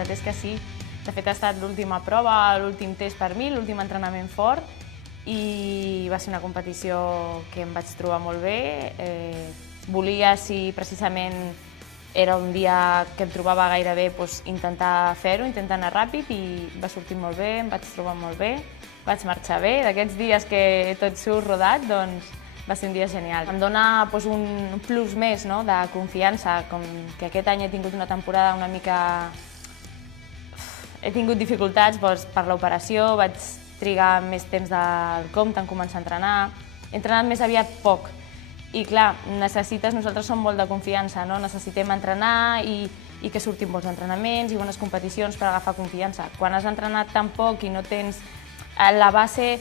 veritat és que sí. De fet, ha estat l'última prova, l'últim test per mi, l'últim entrenament fort, i va ser una competició que em vaig trobar molt bé. Volia, si precisament era un dia que em trobava gairebé, intentar fer-ho, intentar anar ràpid, i va sortir molt bé, em vaig trobar molt bé, vaig marxar bé. D'aquests dies que tot surt rodat, doncs va ser un dia genial. Em dona un plus més de confiança, com que aquest any he tingut una temporada una mica... He tingut dificultats per l'operació, vaig trigar més temps del compte en començar a entrenar. He entrenat més aviat poc. I clar, nosaltres som molt de confiança, necessitem entrenar i que surtin bons entrenaments i bones competicions per agafar confiança. Quan has entrenat tan poc i no tens la base,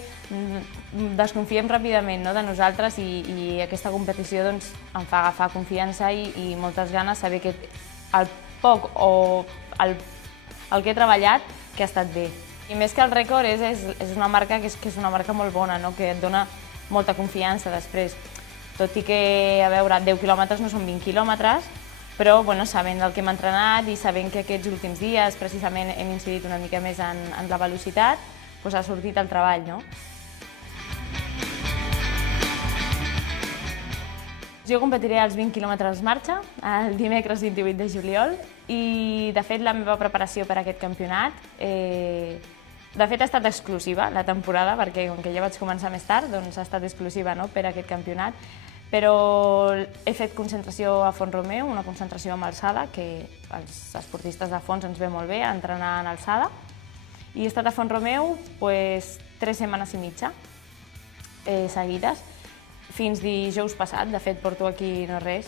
desconfiem ràpidament de nosaltres, i aquesta competició em fa agafar confiança i moltes ganes, saber que el poc o el que he treballat, que ha estat bé. I més que el rècord, és una marca que és una marca molt bona, que et dona molta confiança després. Tot i que, a veure, 10 quilòmetres no són 20 quilòmetres, però sabent el que hem entrenat i sabent que aquests últims dies precisament hem incidit una mica més en la velocitat, ha sortit el treball, no? Jo competiré als 20 quilòmetres marxa, el dimecres 28 de juliol, i de fet la meva preparació per a aquest campionat de fet ha estat exclusiva la temporada, perquè com que ja vaig començar més tard, doncs ha estat exclusiva per a aquest campionat, però he fet concentració a Font-romeu, una concentració amb alçada, que als esportistes de fons ens ve molt bé entrenar en alçada, i he estat a Font-romeu 3 setmanes i mitja seguides, fins dijous passat. De fet, porto aquí no res,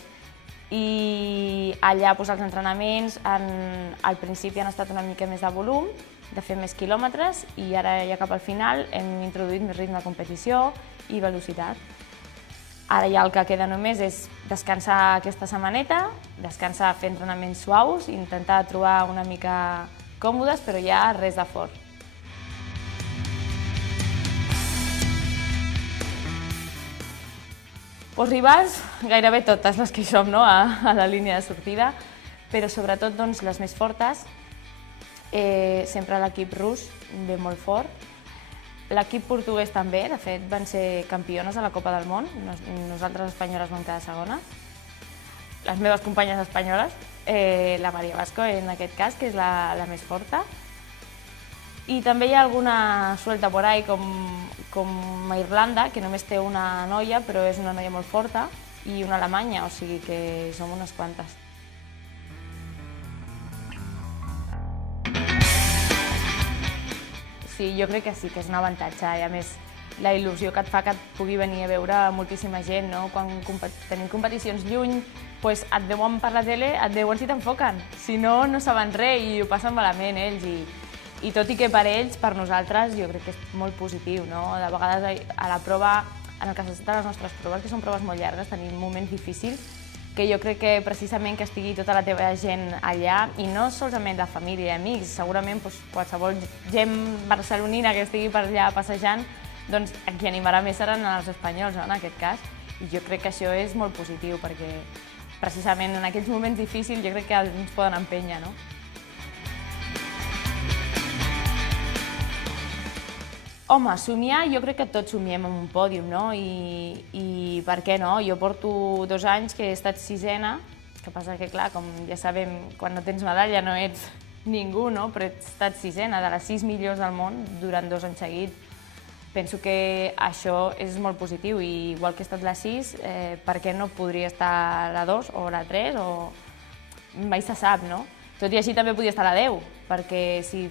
i allà els entrenaments al principi han estat una mica més de volum, de fer més quilòmetres, i ara ja cap al final hem introduït més ritme de competició i velocitat. Ara ja el que queda només és descansar aquesta setmaneta, descansar, fer entrenaments suaus, intentar trobar una mica còmodes, però ja res de fort. Rivals, gairebé totes les que hi som a la línia de sortida, però sobretot les més fortes. Sempre l'equip rus ve molt fort. L'equip portuguès també, de fet, van ser campiones a la Copa del Món. Nosaltres, espanyoles, vam quedar segones. Les meves companyes espanyoles, la Maria Vasco, en aquest cas, que és la més forta. I també hi ha alguna suelta por ahí, com a Irlanda, que només té una noia, però és una noia molt forta, i una alemanya, o sigui que som unes quantes. Sí, jo crec que sí, que és un avantatge, i a més la il·lusió que et fa que et pugui venir a veure moltíssima gent, no? Quan tenim competicions lluny, et veuen per la tele, et veuen si t'enfoquen, si no, no saben res i ho passen malament ells, i tot i que per ells, per nosaltres, jo crec que és molt positiu, no? De vegades a la prova, en el cas de les nostres proves, que són proves molt llargues, tenim moments difícils, que jo crec que precisament que estigui tota la teva gent allà, i no solament de família i amics, segurament qualsevol gent barcelonina que estigui per allà passejant, doncs qui animarà més seran els espanyols, en aquest cas. I jo crec que això és molt positiu, perquè precisament en aquells moments difícils jo crec que ens poden empènyer, no? Home, somiar, jo crec que tots somiem en un pòdium, no? I per què no? Jo porto 2 anys que he estat sisena, que passa que, clar, com ja sabem, quan no tens medalla no ets ningú, no? Però he estat sisena de les 6 millors del món durant 2 anys seguits. Penso que això és molt positiu, i igual que he estat la 6, per què no podria estar a la 2 o la 3, o mai se sap, no? Tot i així també podia estar a la 10, perquè si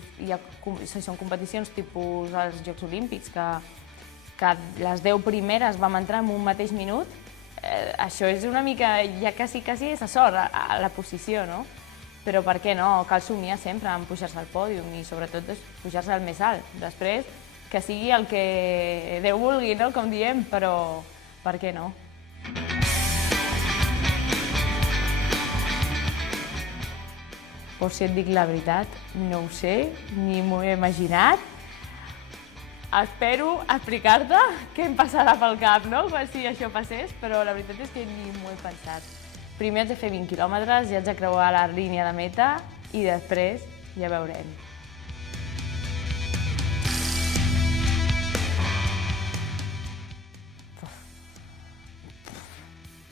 són competicions tipus als Jocs Olímpics, que les 10 primeres vam entrar en un mateix minut, això és una mica, ja quasi és a sort, a la posició, no? Però per què no? Cal somiar sempre en pujar-se al pòdium, i sobretot pujar-se al més alt. Després, que sigui el que Déu vulgui, no? Com diem, però per què no? Si et dic la veritat, no ho sé, ni m'ho he imaginat. Espero explicar-te què em passarà pel cap, no?, si això passés, però la veritat és que ni m'ho he pensat. Primer haig de fer 20 quilòmetres i haig de creuar la línia de meta, i després ja veurem.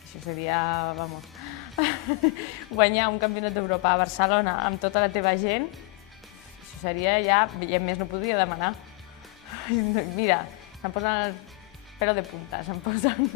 Això seria, vamos, guanyar un campionat d'Europa a Barcelona amb tota la teva gent, això seria ja més no podria demanar. Mira, se'm posen el pelo de punta, se'm posen...